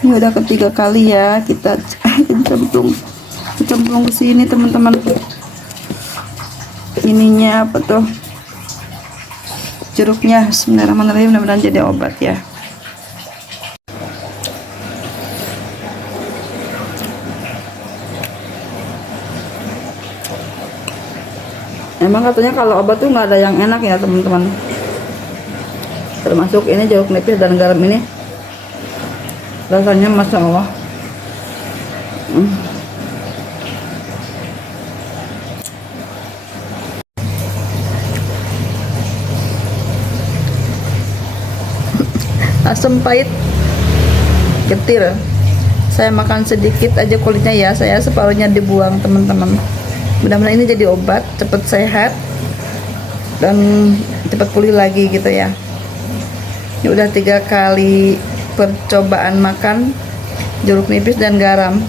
Ini udah ketiga kali ya kita cemplung ke sini teman-teman. Ininya apa tuh, jeruknya. Bismillahirrahmanirrahim, mudah-mudahan jadi obat ya. Emang katanya kalau obat tuh nggak ada yang enak ya teman-teman, termasuk ini jeruk nipis dan garam ini. Rasanya masya Allah. Asam pahit getir. Saya makan sedikit aja kulitnya ya, saya separuhnya dibuang teman-teman. Mudah-mudahan ini jadi obat, cepat sehat dan cepat pulih lagi gitu ya. Ini udah 3 kali percobaan makan jeruk nipis dan garam.